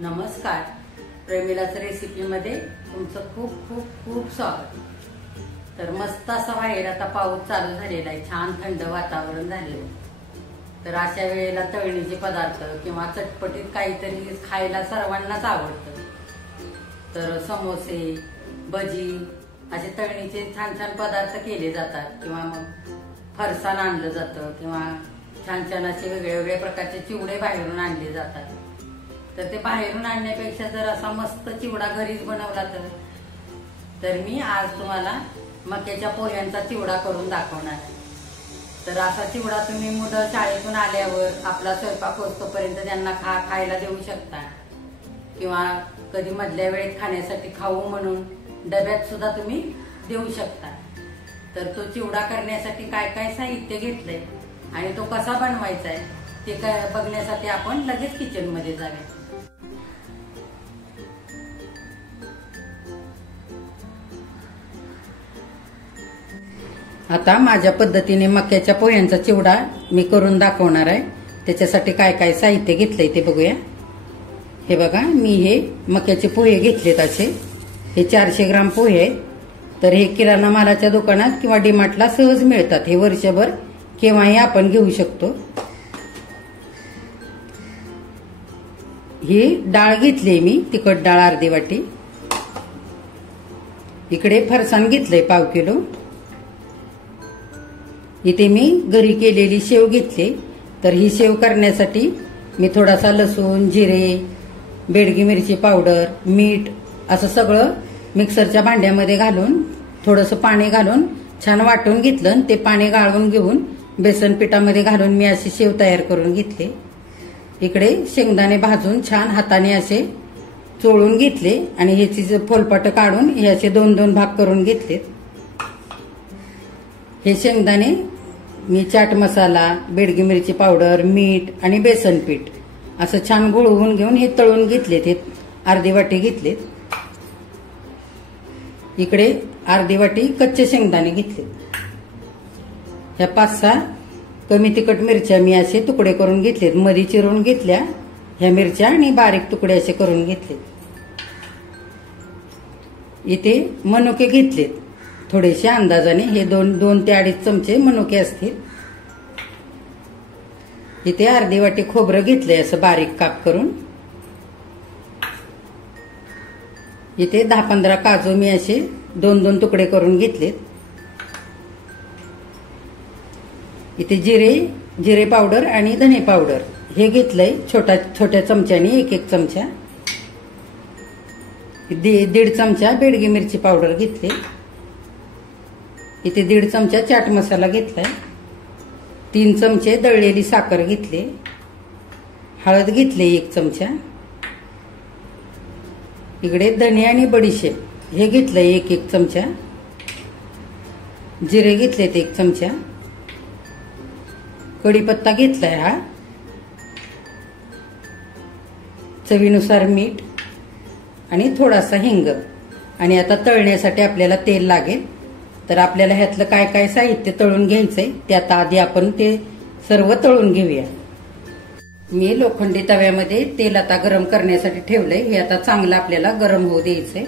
नमस्कार, प्रेमिलाच रेसिपीमध्ये तुमचं खूप खूप खूप स्वागत। तर मस्त असा बाहेर आता पाऊस चालू झालेला आहे, छान थंड वातावरण झालेलं आहे। तर अशा वेळेला तळणीचे पदार्थ किंवा चटपटीत काहीतरी खायला सर्वांनाच आवडतं। तर समोसे, भजी असे तळणीचे छान छान पदार्थ केले जातात किंवा मग फरसाण आणलं जातं किंवा छान छान असे वेगवेगळ्या प्रकारचे चिवडे बाहेरून आणले जातात। तर ते बाहेरून आणण्यापेक्षा जर असा मस्त चिवडा घरीच बनवला तर मी आज तुम्हाला मक्याच्या पोह्यांचा चिवडा करून दाखवणार आहे। तर असा चिवडा तुम्ही मुलं शाळेतून आल्यावर आपला स्वयंपाक होतोपर्यंत त्यांना खायला देऊ शकता किंवा कधी मधल्या वेळेत खाण्यासाठी खाऊ म्हणून डब्यात सुद्धा तुम्ही देऊ शकता। तर तो चिवडा करण्यासाठी काय काय साहित्य घेतलंय आणि तो कसा बनवायचा आहे ते बघण्यासाठी आपण लगेच किचन मध्ये जाऊया। आता माझ्या पद्धतीने मक्याच्या पोह्यांचा चिवडा मी करून दाखवणार आहे। त्याच्यासाठी काय काय साहित्य घेतलंय ते बघूया। हे बघा, मी हे मक्याचे पोहे घेतलेत असे, हे 400 ग्राम पोहे आहेत। तर हे किराणा मालाच्या दुकानात किंवा डीमार्टला सहज मिळतात, हे वर्षभर केव्हाही आपण घेऊ शकतो। ही डाळ घेतली मी, तिखट डाळ अर्धी वाटी। इकडे फरसाण घेतलंय पाव किलो। इथे मी घरी केलेली शेव घेतली। तर ही शेव करण्यासाठी मी थोडासा लसूण, जिरे, बेडगी मिरची पावडर, मीठ असं सगळं मिक्सरच्या भांड्यामध्ये घालून थोडंसं पाणी घालून छान वाटून घेतलं। ते पाणी गाळून घेऊन बेसन पिठामध्ये घालून मी अशी शेव तयार करून घेतली। इकडे शेंगदाणे भाजून छान हाताने असे चोळून घेतले आणि ह्याची फोलपाट काढून हे असे 2-2 भाग करून घेतले। हे शेंगदाणे मी चाट मसाला, बेडगी मिरची पावडर, मीठ आणि बेसन पीठ असं छान घोळवून घेऊन हे तळून घेतलेत। हे अर्धी वाटी घेतलेत। इकडे अर्धी वाटी कच्चे शेंगदाणे घेतले। ह्या 5-6 कमी तिखट मिरच्या मी असे तुकडे करून घेतलेत, मध्ये चिरून घेतल्या ह्या मिरच्या आणि बारीक तुकडे असे करून घेतले। इथे मनुके घेतलेत थोडेसे अंदाजाने, हे 2 ते 2.5 चमचे मनुके असतील। इथे अर्धी वाटी खोबरं घेतलंय असं बारीक काप करून। इथे 10-15 काजू मी असे 2-2 तुकडे करून घेतलेत। इथे जिरे पावडर आणि धने पावडर हे घेतलंय छोट्या चमच्याने 1-1 चमचा। 1.5 चमचा बेडगी मिरची पावडर घेतली। इथे 1.5 चमचा चाट मसाला घेतलाय। 3 चमचे दळलेली साखर घेतली। हळद घेतली 1 चमचा। इकडे धने आणि बडीशेप हे घेतलंय 1-1 चमचा। जिरे घेतलेत 1 चमचा। कढीपत्ता घेतलाय हा। चवीनुसार मीठ आणि थोडासा हिंग। आणि आता तळण्यासाठी आपल्याला तेल लागेल। तर आपल्याला ह्यातलं काय काय साहित्य तळून घ्यायचंय ते आता आधी आपण ते सर्व तळून घेऊया। मी लोखंडी तव्यामध्ये तेल आता गरम करण्यासाठी ठेवलंय। हे आता चांगलं आपल्याला गरम होऊ द्यायचंय।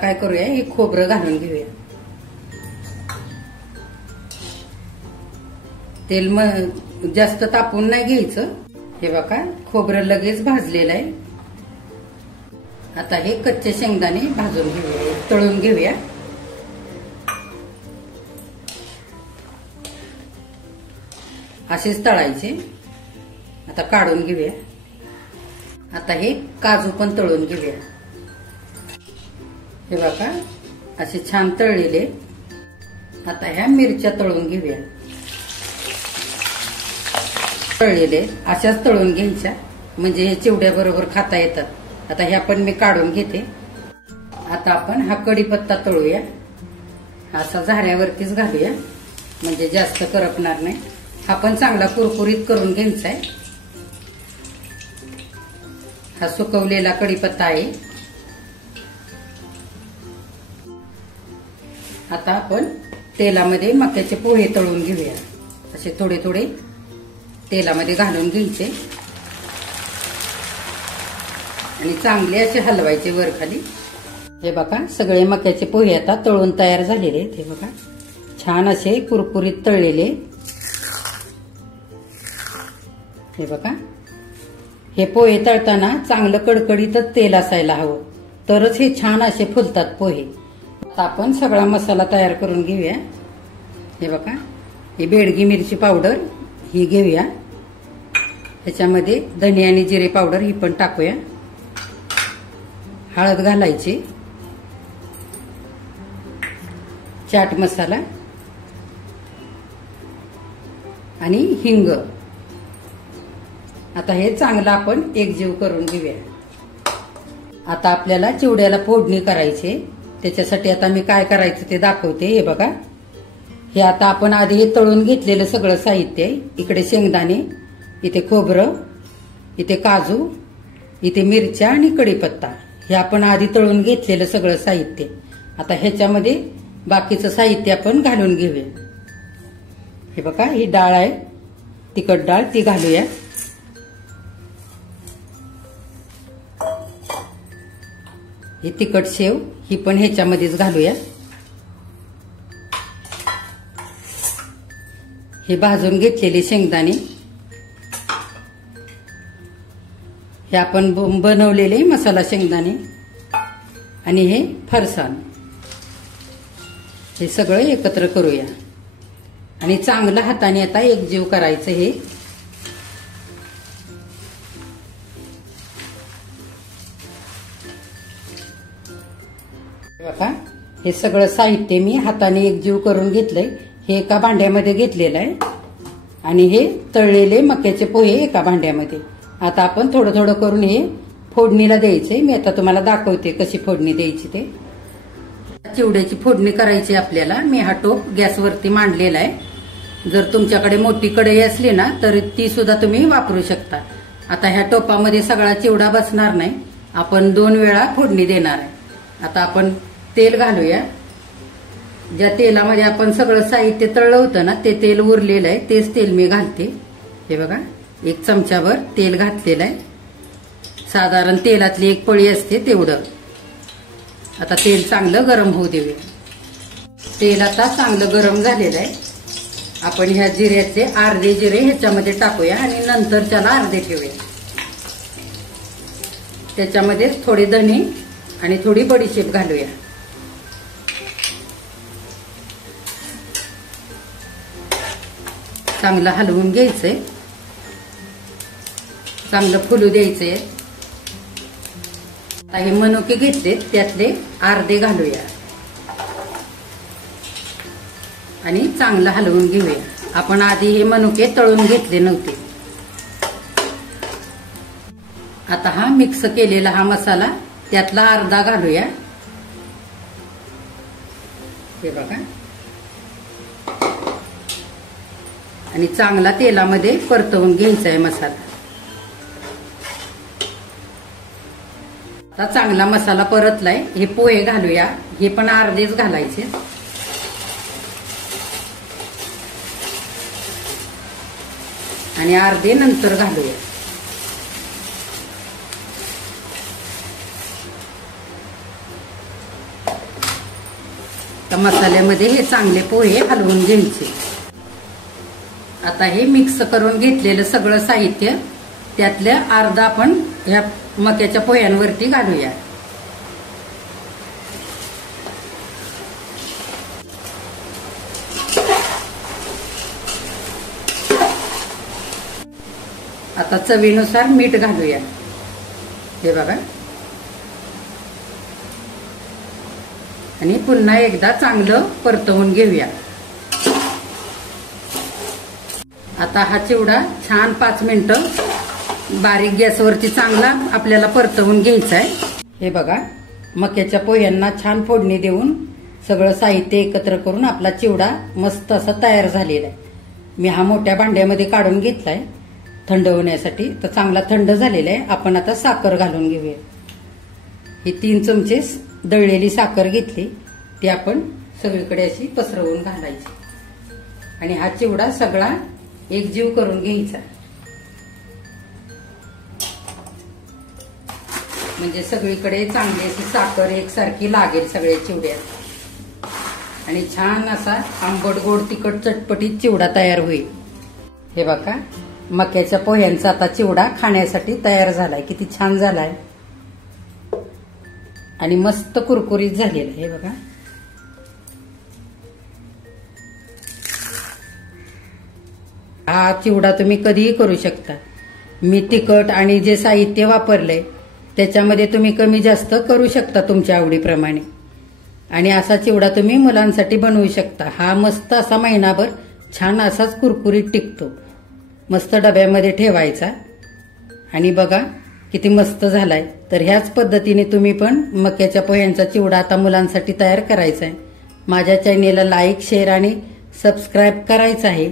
काय करूया, हे खोबरं घालून घेऊया। तेल जास्त तापून नाही घ्यायचं। हे बघा, खोबरं लगेच भाजलेलं आहे। आता हे कच्चे शेंगदाणे भाजून घेऊया, तळून घेऊया। असेच तळायचे। आता काढून घेऊया। आता हे काजू पण तळून घेऊया। हे बघा, असे छान तळलेले। आता ह्या मिरच्या तळून घेऊया। तळलेले अशाच तळून घ्यायच्या, म्हणजे हे चिवड्याबरोबर खाता येतात। आता ह्या पण मी काढून घेते। आता आपण हा कढीपत्ता तळूया, असा झाऱ्यावरतीच घालूया म्हणजे जास्त करपणार नाही। हा पण चांगला कुरकुरीत करून घ्यायचा आहे। हा सुकवलेला कढीपत्ता आहे। आता आपण तेलामध्ये मक्याचे पोहे तळून घेऊया। असे थोडे थोडे तेलामध्ये घालून घ्यायचे। आणि चांगले असे हलवायचे वर खाली. हे बघा सगळे मक्याचे पोहे आता तळून तयार झालेले आहेत. हे बघा छान असे कुरकुरीत तळलेले. हे बघा हे पोहे तळताना चांगलं कडकडीतच तेल असायला हवं, तरच हे छान असे फुलतात पोहे. आता आपण सगळा मसाला तयार करून घेऊया. हे बघा ही बेडगी मिरची पावडर ही घेऊया. ह्याच्यामध्ये धने आणि जिरे पावडर ही पण टाकूया. हळद घालायची, चाट मसाला आणि हिंग. आता हे चांगलं आपण एकजीव करून घेऊया. आता आपल्याला चिवड्याला फोडणी करायची. त्याच्यासाठी आता मी काय करायचं ते दाखवते. हे बघा हे आता आपण आधी हे तळून घेतलेलं सगळं साहित्य आहे. इकडे शेंगदाणे, इथे खोबरं, इथे काजू, इथे मिरच्या आणि कढीपत्ता. हे आपण आधी तळून घेतलेलं सगळं साहित्य. आता ह्याच्यामध्ये बाकीचं साहित्य आपण घालून घेऊया. हे बघा ही डाळ आहे, तिखट डाळ, ती घालूया. ही तिखट शेव ही पण ह्याच्यामध्येच घालूया. हे भाजून घेतलेले शेंगदाणे, हे आपण बनवलेले मसाला शेंगदाणे आणि हे फरसाण, हे सगळं एकत्र करूया आणि चांगलं हाताने आता एकजीव करायचं. हे बघा हे सगळं साहित्य मी हाताने एकजीव करून घेतलंय. हे एका भांड्यामध्ये घेतलेलं आहे आणि हे तळलेले मक्याचे पोहे एका भांड्यामध्ये. आता आपण थोडं थोडं करून हे फोडणीला द्यायचंय. मी आता तुम्हाला दाखवते कशी फोडणी द्यायची ते. चिवड्याची फोडणी करायची आपल्याला. मी हा टोप गॅसवरती मांडलेला आहे. जर तुमच्याकडे मोठी कढई असली ना तर ती सुद्धा तुम्ही वापरू शकता. आता ह्या टोपामध्ये सगळा चिवडा बसणार नाही, आपण 2 वेळा फोडणी देणार आहे. आता आपण तेल घालूया. ज्या तेलामध्ये आपण सगळं साहित्य तळलं होतं ना ते तेल उरलेलं आहे, तेच तेल मी घालते. हे बघा 1 चमचाभर तेल घातलेलं आहे. साधारण तेलातली 1 पळी असते तेवढं. आता तेल चांगलं गरम होऊ देऊया. तेल आता चांगलं गरम झालेलं आहे. आपण ह्या जिऱ्याचे अर्धे जिरे ह्याच्यामध्ये टाकूया आणि नंतर त्याला अर्धे ठेवूया. त्याच्यामध्ये थोडे धने आणि थोडी बडीशेप घालूया. चांगलं हलवून घ्यायचंय, चांगलं फुलू द्यायचंय. आता हे मनुके घेतले त्यातले अर्धे घालूया आणि चांगलं हलवून घेऊया. आपण आधी हे मनुके तळून घेतले नव्हते. आता हा मिक्स केलेला हा मसाला त्यातला अर्धा घालूया. हे बघा आणि चांगला तेलामध्ये परतवून घ्यायचा आहे मसाला. आता चांगला मसाला परतलाय. हे पोहे घालूया. हे पण अर्धेच घालायचे आणि अर्धे नंतर घालूया. तर मसाल्यामध्ये हे चांगले पोहे हलवून घ्यायचे. आता हे मिक्स करून घेतलेलं सगळं साहित्य त्यातल्या अर्धा आपण ह्या मक्याच्या पोह्यांवरती घालूया. आता चवीनुसार मीठ घालूया. हे बघा आणि पुन्हा एकदा चांगलं परतवून घेऊया. आता हा चिवडा छान 5 मिनिटं बारीक गॅसवरती चांगला आपल्याला परतवून घ्यायचा आहे. हे बघा मक्याच्या पोह्यांना छान फोडणी देऊन सगळं साहित्य एकत्र करून आपला चिवडा मस्त असा तयार झालेला आहे. मी हा मोठ्या भांड्यामध्ये काढून घेतलाय थंड होण्यासाठी. तर चांगला थंड झालेला आहे. आपण आता साखर घालून घेऊया. ही 3 चमचे दळलेली साखर घेतली, ती आपण सगळीकडे अशी पसरवून घालायची आणि हा चिवडा सगळा एकजीव करून घ्यायचा. म्हणजे सगळीकडे चांगली अशी साखर एकसारखी लागेल सगळ्या चिवड्यात आणि छान असा आंबट गोड तिखट चटपटीत चिवडा तयार होईल। हे बघा मक्याच्या पोह्यांचा आता चिवडा खाण्यासाठी तयार झालाय। किती छान झालाय आणि मस्त कुरकुरीत झालेला आहे। हे बघा हा चिवडा तुम्ही कधीही करू शकता। मी तिखट आणि जे साहित्य वापरले त्याच्यामध्ये तुम्ही कमी जास्त करू शकता तुमच्या आवडीप्रमाणे आणि असा चिवडा तुम्ही मुलांसाठी बनवू शकता। हा मस्त असा महिनाभर छान असाच कुरकुरीत टिकतो। मस्त डब्यामध्ये ठेवायचा आणि बघा किती मस्त झालाय। तर ह्याच पद्धतीने तुम्ही पण मक्याच्या पोह्यांचा चिवडा आता मुलांसाठी तयार करायचा आहे। माझ्या चॅनेलला लाईक शेअर आणि सबस्क्राईब करायचं आहे।